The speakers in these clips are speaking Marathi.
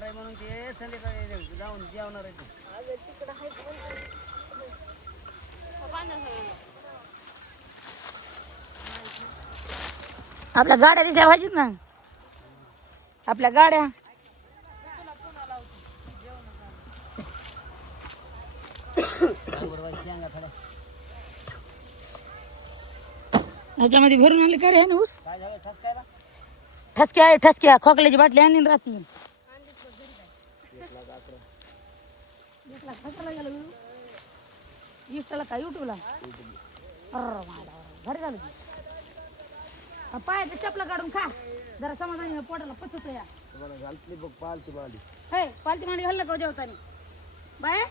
रविवार आहे म्हणून ते संध्याकाळी जाऊन जेवणार आहे ते. आपल्या गाड्या दिसल्या पाहिजेत ना. आपल्या गाड्या. ह्याच्यामध्ये भरून आले का रे ऊस? ठसक्या आहे खोकल्याची बाटली आणि राहते इष्टाला काय युट्यूबला अरे माझा झालं की. पायाचं चपला काढून खा. जरा समाधानी पोटाला पचत या. तुम्हाला घालतली बघ पालती माली हे पालती मांडी हल्ला का जेवतानी. बाय.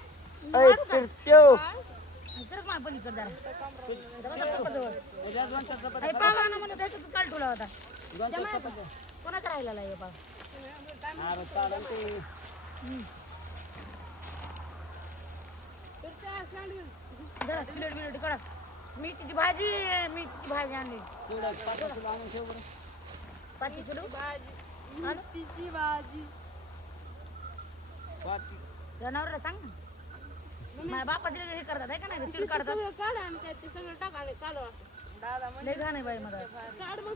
सरक मा पलीकडे जरा जरा पप्पाजवळ. हे पाव आणा म्हणत त्याच्यात काल ठेवला होता. जमायचा. कोणाचा राहिलेला आहे हे पाव? जरा प्लेट बिलेट काढा मेथीची भाजी मेथीची भाजी आणली. पाच किलो मेथीची भाजी. जनावरला सांग ना. माझ्या बापा दिले हे करतात आहे का नाही चिड काढतात. सगळं काढ आणि त्यात ते सगळं टाकाले कालवा दादा लय घाण आहे बाई मला काढ मग.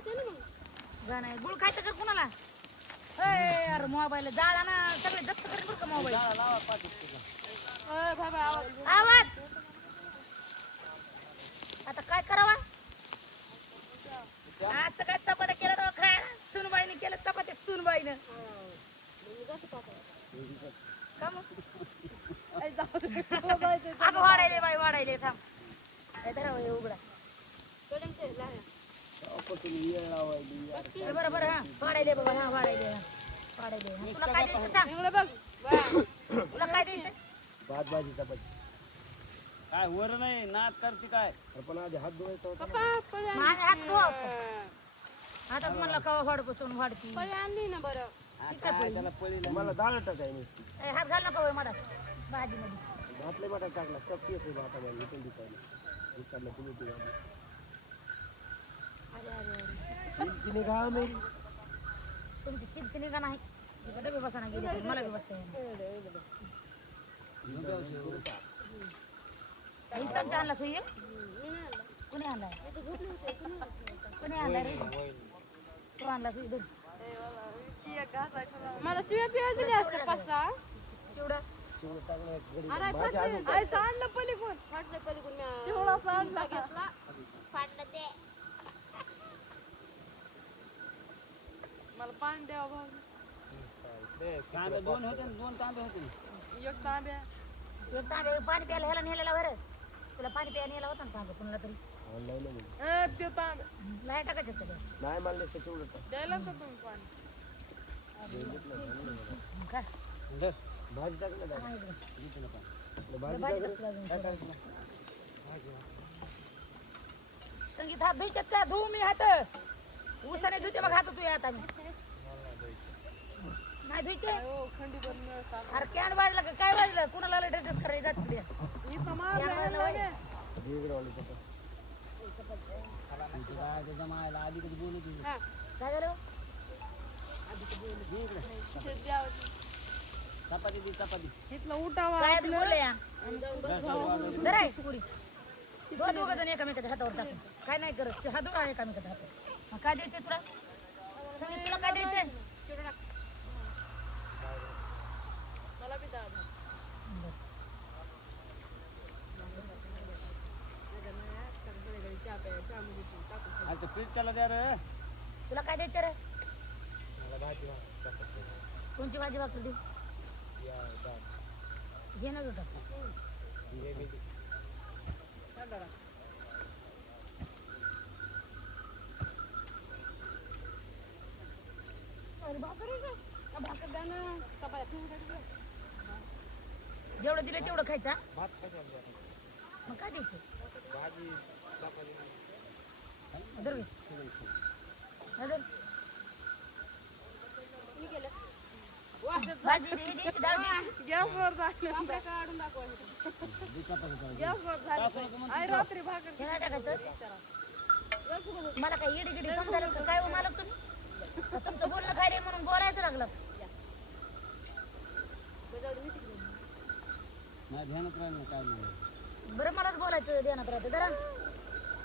घाण आहे. गुळ खायचं कर कुणाला? ए अरे मोबाईल जाळा ना सगळे जप्त करेन बरं का मोबाईल. अय बाबा आवाज. आवाज आता काय करावा? आज काय चपात्या केलं तर खाय सुनबाईने केलं चपात्या सुनबाईनं? अगं वाढायले बाई वाढायले थांब. धरा उघडा. बरं बरं हा. वाढायले बाबा हा वाढायले वाढायले. तुला काय द्यायचं सांग. तुला काय द्यायचं? भात भाजी चपाती काय वर नाही नाच करते काय? पण आधी हात धुवायचा होता पप्पा पळी मग आम्ही हात धुवू आपण. हातात म्हणलं कवा वाढ बसून वाढती? पळी आणली ना बरं. त्याला पळीला मला दाळ टाकाय नुसती. ए, हात घाल नका मला. भाजी मध्ये घातले बटा टाकला कप येते भातामध्ये इथून दिसायला. दिसायला तुम्ही ती भाजी चिंचिनी गाव मेरी. तुमची चिंचणी का नाही? इकडे बी बसाना गेली मला बी बसता ही चमचा आणला सुई? कोणी आणलाय कोणी आणलाय रे? तू आणला सुई दूध मला शिव्या पिव्या दिल्या असत्या पाच सहा चिवडा. अरे फाटलं आयचं आणलं पलीकडून. फाटलं पलीकडून चिवडाचा आणला. घेतला फाटलं ते मला पाणी द्यावं भाऊ दोन होते दोन तांबे होते. एक तांब्या. एक तांबे पाणी प्यायला ह्याला नेलेला बरं. तुला पाणी प्यायला नेला होता ना तांबे कुणाला तरी? ऑनलाईन ते टाकायचं सगळं नाही म्हणले त्याचे उलट द्यायला का तुम्ही पाणी. काय भाजी टाकलं इकडं. भाजी भाजी? संगीत हात धुईच्यात का? धुऊ मी हात. उसाने धुते बघ हात तू आता मी. काय धुईचे अरे कॅन वाजला का? काय वाजलं? कुणाला ड्रेस जात जमायला आधी कधी काय झालं चपाती चपाती उठावा काय जरा आहे पुरी दोन दोघं जण एकामेकाच्या हातावर टाकून काय नाही करत. ते हातवर आहे एकामेकाच्या हातावर मग काय द्यायचे तुला? संगीत तुला काय द्यायचंय मला बी द्यावं. अच्छा पीठ त्याला द्या रे. तुला काय द्यायचं रे? कोणची भाजी वापरू दे घे ना तुझा अरे भाकरी भाकर ना. जेवढं दिलं तेवढं खायचं हा? मग काय द्यायचं. भाजी. हे मला काय येडी गिडी समजायला काय हो मालक तुम्ही? तुमचं बोलणं काय रे म्हणून बोलायचं लागलं. ध्यानात राहिलं काय बरं मलाच बोलायचं ध्यानात राहते. जरा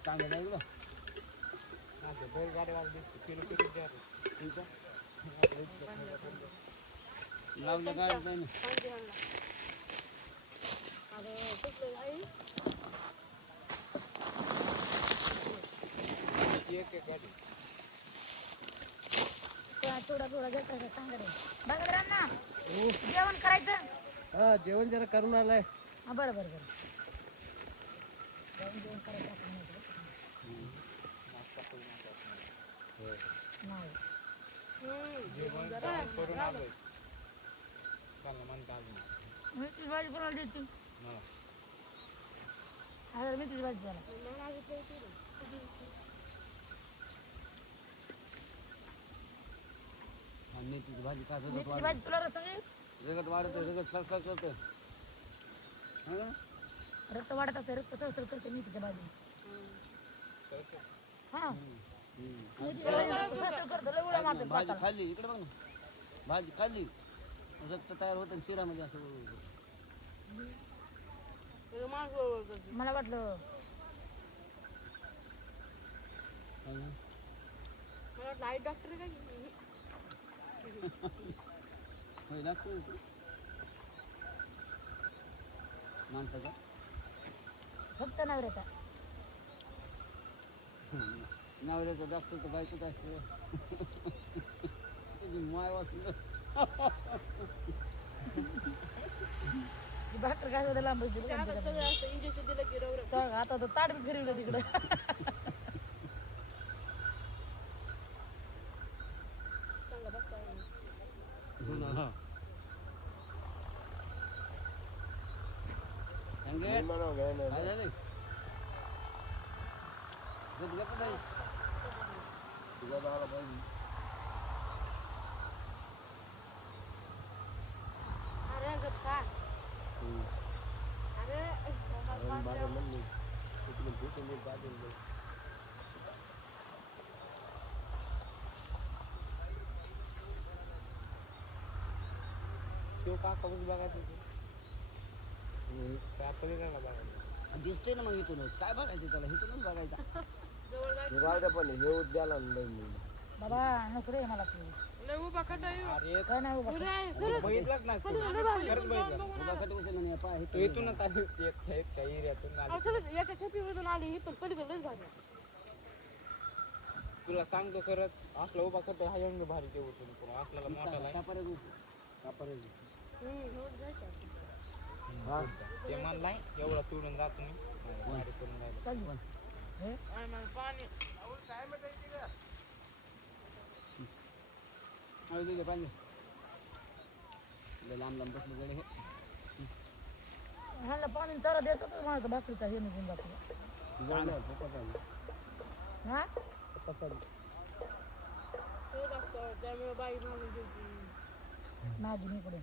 चांगलं जाईल बघ बैलगाडी वाजली किलो किलो द्या ठीक आहे लावलं काय नाही थोडा थोडा सांगा बागडरांना जेवण करायचं? हा जेवण जरा करून आलाय. हा बरं बरं बरं. जेवण करायचं नाही राहिलं. मेथीची भाजी कोणाला द्यायला मग मागितलं होतं ना. आणि मेथीची भाजी काय रगत मेथीची वाढत भाजी तुला रस सांगेल रगत वाढत रगत सरसर करतं हं? रक्त वाढत असते रक्त सळसळ करते मेथीच्या भाजी. हा. मेथीच्या भाजी रक्त सळसळ करतं लय उड्या मारते भाजी पोटाला. खाल्ली इकडे बघ ना. भाजी खाल्ली. रक्त तयार होतं आणि शिरामध्ये असं करते. मला वाटलं. काय? मला वाटलं आई डॉक्टर आहे का? होय इकडे. माणसाचा? फक्त नवऱ्याचा. नवऱ्याचा डॉक्टर तर बायकोच असते. तुझी माय वाचलं. भाकर काय लांब आता तर ताट फिरवलं तिकडं. संगे काय झालं? गप गप बाई. अरे गं खा. अरे दिसतोय ना मग इथूनच काय बघायचं त्याला? इथूनच बघायचं. बाबा नको रे मला तू. लय उभा. काय नाही उभा खरंच. ना पाय इथूनच खरंच, एका छपीमधून आली. ही पण. तुला सांगतो खरंच असला उभा करतो हा यंग भारी देऊ तुम्ही असल्याला मोठा हम्म, रोज जायचं. ते म्हणलाय एवढा तुडून जा तुम्ही गाडी करून राहिला पाणी पाहिजे लांब लांब बसलं गडे हे ह्याला पाणी चारा देतो तर मला भाकरीचा हे निघून जातो गळलं होतं, पकडलं. हा पकडलं. माझी मी कडून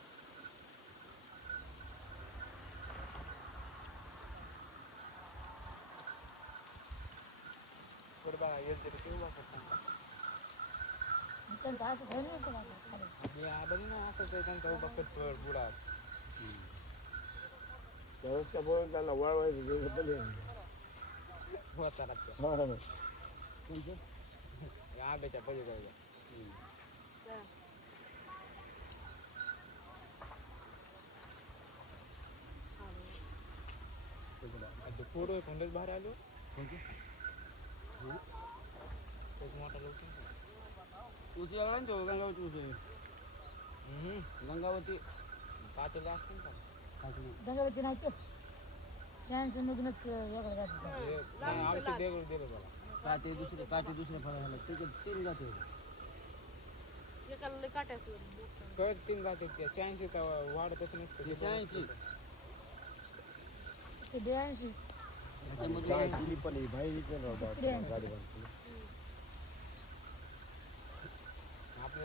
बरं बघा येत तरी ते उभा करतो. त्यांचं तुलसी वाला जो गंगावती तुलसी गंगावती पाच रुपये असतील गंगावती नाही त्यांचं लग्नच वेगळं जाते देगड दिलं बघा काटे दुसरे काटे दुसरे फळ झालं तिकडे तीन जाते एकाला काट्याचं कळत तीन जाते त्या शहाऐंशी वाढतच नसतं शहाऐंशी ते ब्याऐंशी पण भाई गाडी बनते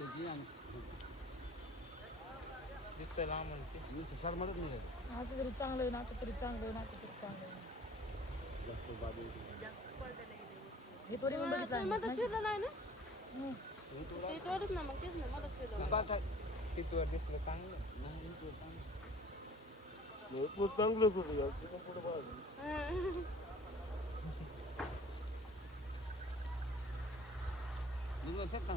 एक त्याची आणि नुसतं सरमडच नाही. आता तरी चांगलं आहे ना आता तरी चांगलं आहे ना आता तरी चांगलं आहे. जास्त बाजू हे थोडी मुंबईत तुम्ही मदत केलं नाही ना? हम्म. ते तोडत ना मग तेच ना मदत तिथवर दिसलं चांगलं. निघलं फेक का?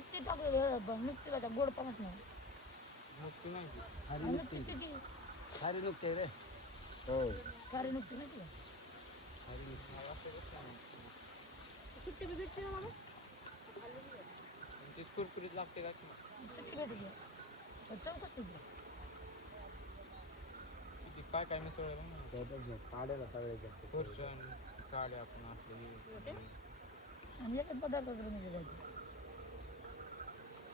नुकती टाकू नुकती टाका गोड पाण्यात नाही नुसती नाही ती. खारी नुकते नुकती ती खारी नुकते रे खारी नुकती नाही का खारी नुकते. सुट्टी बी भेटते ना मला आणि ती कुरकुरीत लागते का? सुट्टी भेटली चौकच तुझी किती काय काय मिसळलं बघ ना. काढायला सगळ्याच्या फरसाण, काळे आपण आपले आणि एकच पदार्थ म्हणजे जायचं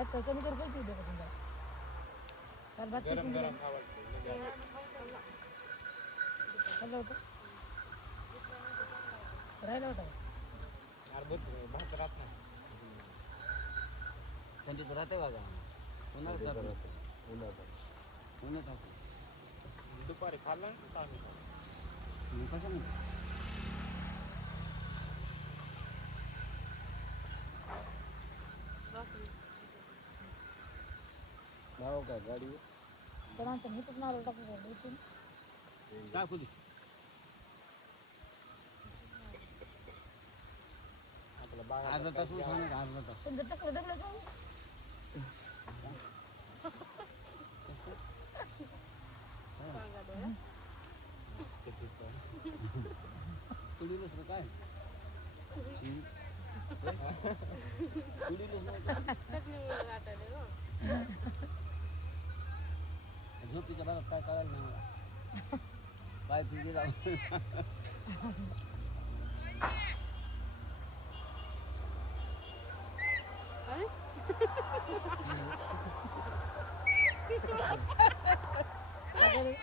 भात कमी कर पैसे देतो तुमचा काल भात गरम गरम खाल्ला होता राहिला होता भात राहत नाही थंडीत राहते बघा उन्हाळ्यात राहते उन्हाळ्यात उन्हाळ्यात. दुपारी खाल्लं ना नाव काय गाडी पण आमच्या हिथंच नारळ टाकू का? इथून टाकू दे आपलं बाळा अर्धा तास ऊस आणू का? अर्धा तास तुमचं टकलं दगलं का तुडीलच ना काय हम्म. तुडीलच नाही का? चटणीमुळे झोपीच्या भागात काय कळायला नाही मला काय तुझी राव अरे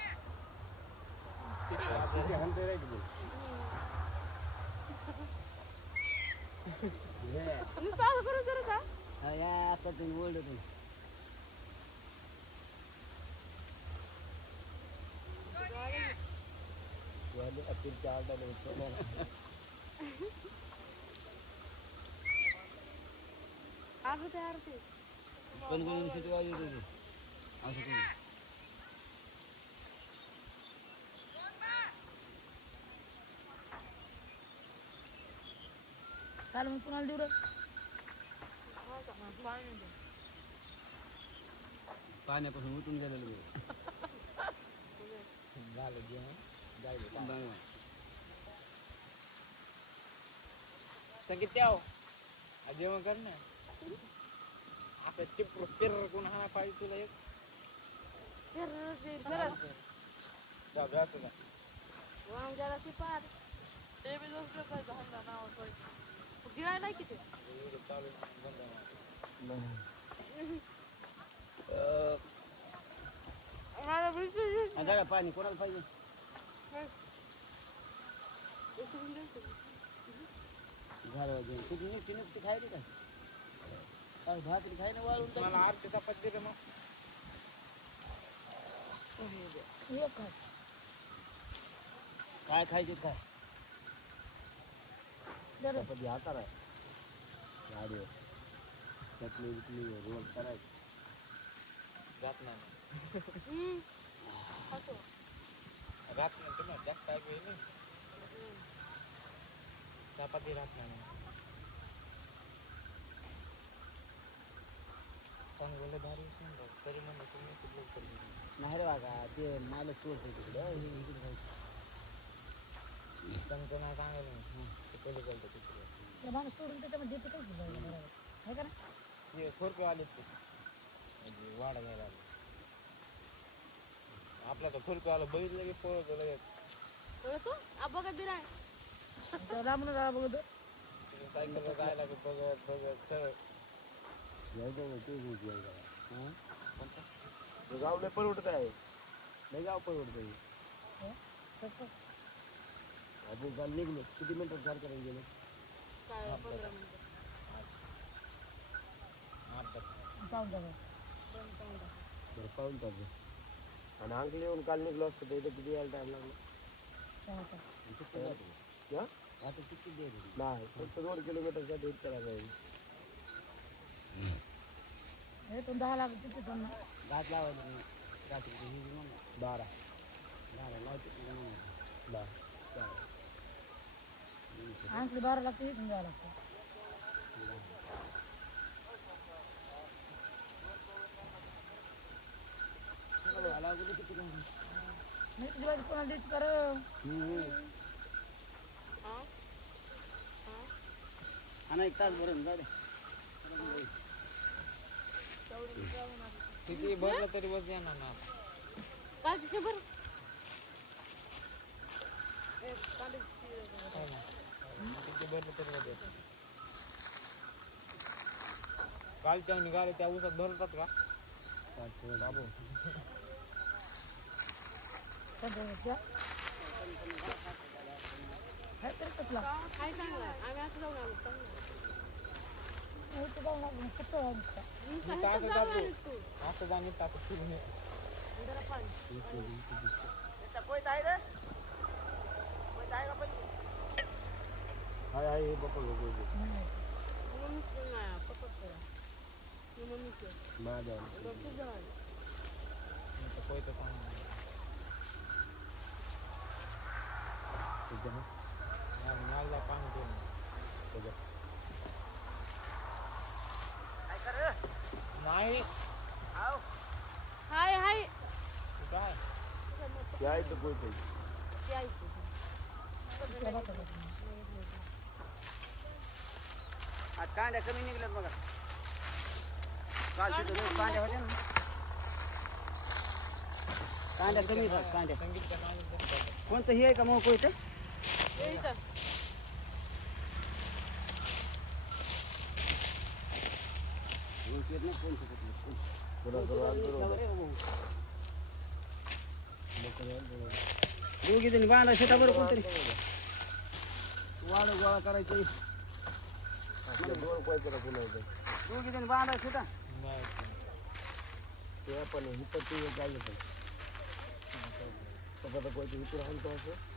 या आता तुम्ही ओढलं तुम्ही അത്തിരിക്കാളുടെ कौन कौन सी दवाई दे दो आ सकते हैं काल में पुनल दूर पानी पर मुतुन गेले लगे वाले गए जायला. संगीत द्याव. जेवण कर ना. आता टिपर पिर कोण हा पाहिजे तुला एक? जाऊ तुला वांग्याला ती पार ते बी दोन रुपयाचा हंडा नाव गिळाय नाही किती? एवढं चालू बंद आहे. मला बिलकुल हा, दादा पाणी कोणाला पाहिजे? घर आ गए वाजून तू निकटी दिखाई खाय रहा का भाकरी खाय ना वाळून मला आरती तपास दे का मग काय खायचे काय चपाती हातार आहे गाडीवर चटणी विकली रोल करायची जात तो Rat na ito na. Das tayo. Dapat di-rat na na. वाडा घ्यायला आले आपला तर खोरके आला बघितलं की पळत लगेच. तू बघत बी नाही तो लांबून जा बघतो तुम्ही सायकलवर जायला की बघत बघत सरळ. यायचं मग ते यायचं. हा? गाव लय परवडत आहे. लय गाव परवडत आहे. आपण काल निघलो. किती मिनिटात चार करायला गेलो? काय पंधरा मिनिटं. बरं. पाहून चालतो आणि अंकल येऊन काल निघलो असतो तर इथं किती यायला टाइम लागला हा? नाही फक्त दोन किलोमीटरचा डेट केला जाईल हे तो दहा लाख किती टन बारा बारा आणखी बारा लाख किती झाला लागतं आला तुझी बाजू कर एक तास भरून जा दे किती भरलं तरी बस येणार ना काय तिथे किती भरलं तरी बस कालच्या निघाले त्या उसात भरतात का? बाबू. Ay, ay, baka lugo. Umamit ko na, papapura. Umamit ko. Madam. Ito ko ito pang... तू. ये. जरा पाणी. हाय हाय बघ नाही. तर हाय हाय कुठं आहे यायचं पोहोचेल ते ऐकू. त्या बापाचं. आज कांद्या कमी निघल्यात बघा काल तिथं कांद्या होत्या ना कांद्या कमी नावाने कोणतं हे आहे का मग इथं. दोघी जणी बांधा शेता बरं कोणतरी वाढ गोळा करायचं दोन पैसे दोघी जण बांधायचं का ते पण इथं ते एक आहे पण असं.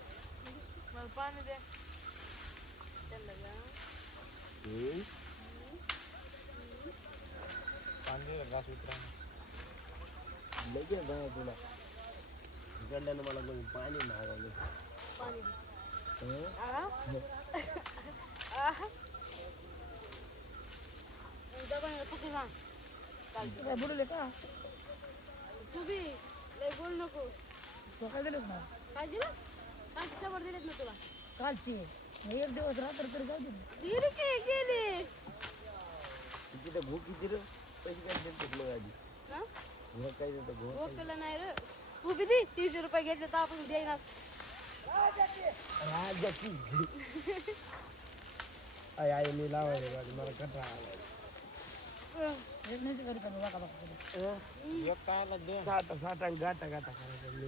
मला पाणी द्या त्यांना द्या. हम्म. पाणी घास उतरा लगेच बघा तुला गंड्यानं मला कोणी पाणी मागवलं पाणी दे. हं? आहा. आहा. उद्या पण फुकी सांग. चालतं. काय बोलले का तू बी लय बोल नको तो काय दिलं ना काय दिलं काय खबर दिलेत ना तुला. कालची. एक दिवस रात्र तरी जाऊ दे. दिली की गेली. भूक किती रे? पैसे काय देतात मग आधी? हा? भूक काय देतं भूक हो केलं नाही रे. तू बी दे तीनशे रुपये घेतले तर आपण देणार. राजाची. आई आई मी लावायला गाडी मला कटा एक नाही घरी कमी वाका वाका करू. साठ साठ आणि गाटा गाटा करायचा. मी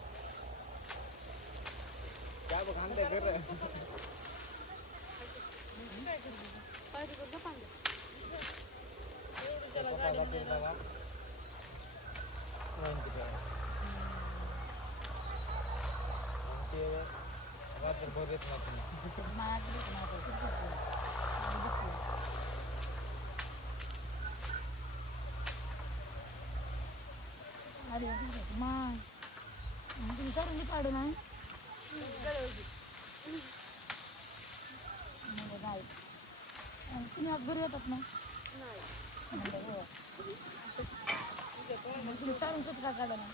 काय बघ आणलंय घर काय ते करतो पाणी रात्रभर येत तुम्ही विचारून पाडू नाही म्हणजे नाही आणि तुम्ही आज घरी येतात ना म्हणलं, हो. मग तुम्ही चालून कसं काय काढलं नाही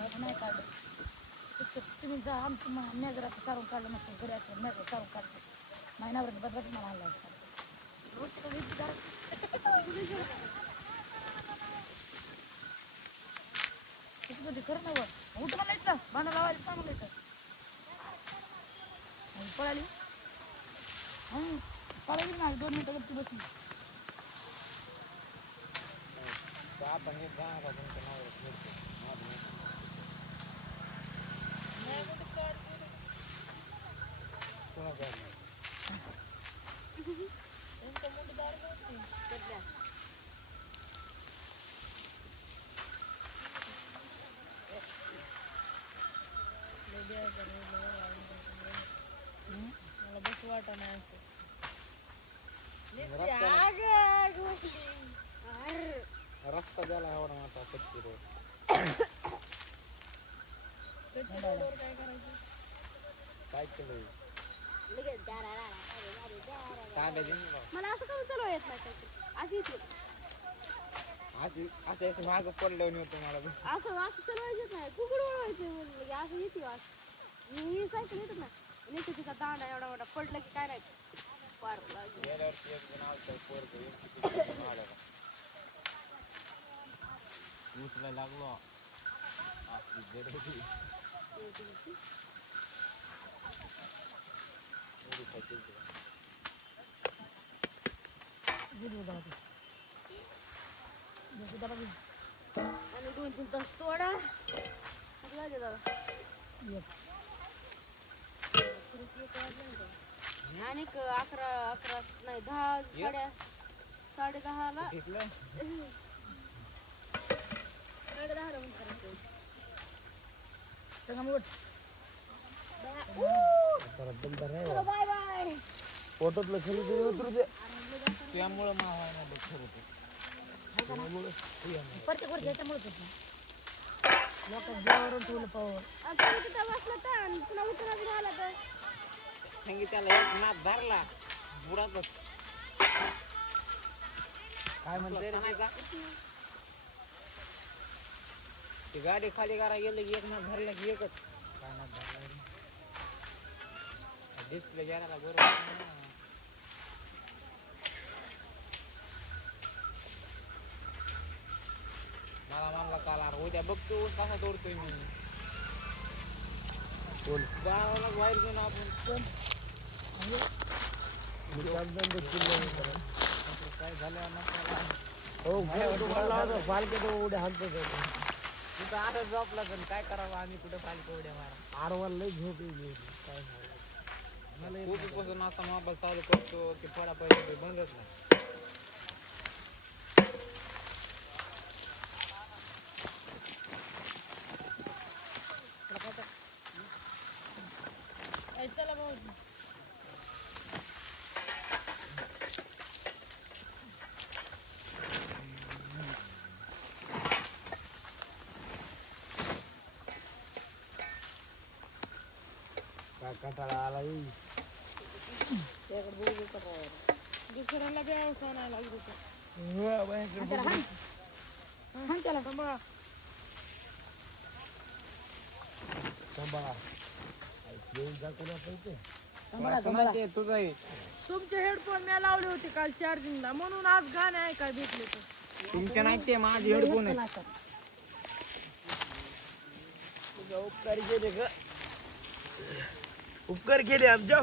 आता नाही काढलं फक्त तुम्ही जा आमचं मेजराचं सारून काढलं नसतं घरी असलं मेजर सारून काढलं महिनाभरात बदलत मला आणला रोज तो वीस हजार किती कधी खरं नाही बघ उठ मला इथलं भांडं लावायला चांगलं इथं आणि पळाली. हं, पळाली ना दोन मिनिटं गप्पी बसली. आपण येत जाणार का तुमच्या नावावर कोणाचं बदल्या मला बस वाटा नाही रस्ता झाला एवढा मोठा कच्ची रोड काय केलंय. मला असं कमी चालू येत नाही. अशी असं असं मागं पडल्यावर होतं मला. असं असं चालवायचं नाही. कुकड वळवायचं म्हणलं की असं येते वास. ही सायकल येत ना नेते तिचा दांडा एवढा मोठा. पडलं की काय नाही. पार लागलं. गेल्यावरती एक जण आलता पोरगं. उचलायला लागलो. असली जड होती. एवढी सायकल ती. गेली उद्या होती घेऊन आणि दोन तीन तास तोडा. दादा. ये. आणि अकरा अकरा नाही दहा साड्या साडे दहाला. साडे दहाला म्हणून करायचं. Bye bye. पोटातलं खाली तरी उतरू दे. त्यामुळं मावा खरं ते प्रत्येक वर्षी याच्यामुळेच होत. नाही लोक देवावरून ठेवलं पावर आता मी तिथं बसलं तर आणि तुला उतरच नाही आला तर. सांगितलं त्याला एक नाद धरला. बुडातच. काय म्हणते? ती गाडी खाली करा गेलं की एक नाद धरला की एकच. काय नाद धरला? डिस्प्ले गेला बरोबर नाही ना. मला म्हणला काल उद्या बघतो कसा तोडतोय मी. गावाला बाहेर घेऊन आपण काय झालं हो पालखे तो उड्या हाणतो तिथं आता झोपला तर काय करावं आम्ही कुठं खाली उड्या मारा आरवाला लई झोप काय सांगायचं. खूपपासून आता मोबाईल चालू करतो की थोडा पैसे बंदच नाही. चला भाऊ काय कंटाळा आला येईल दुसऱ्याला बी अवसर थांबा. तुझं आहे तुमचे हेडफोन मी लावले होते काल चार्जिंगला म्हणून आज गाणे ऐकाय भेटले तर. तुमचे नाही ते माझे हेडफोन आहे. उपकार केले का? उपकार केले आमच्या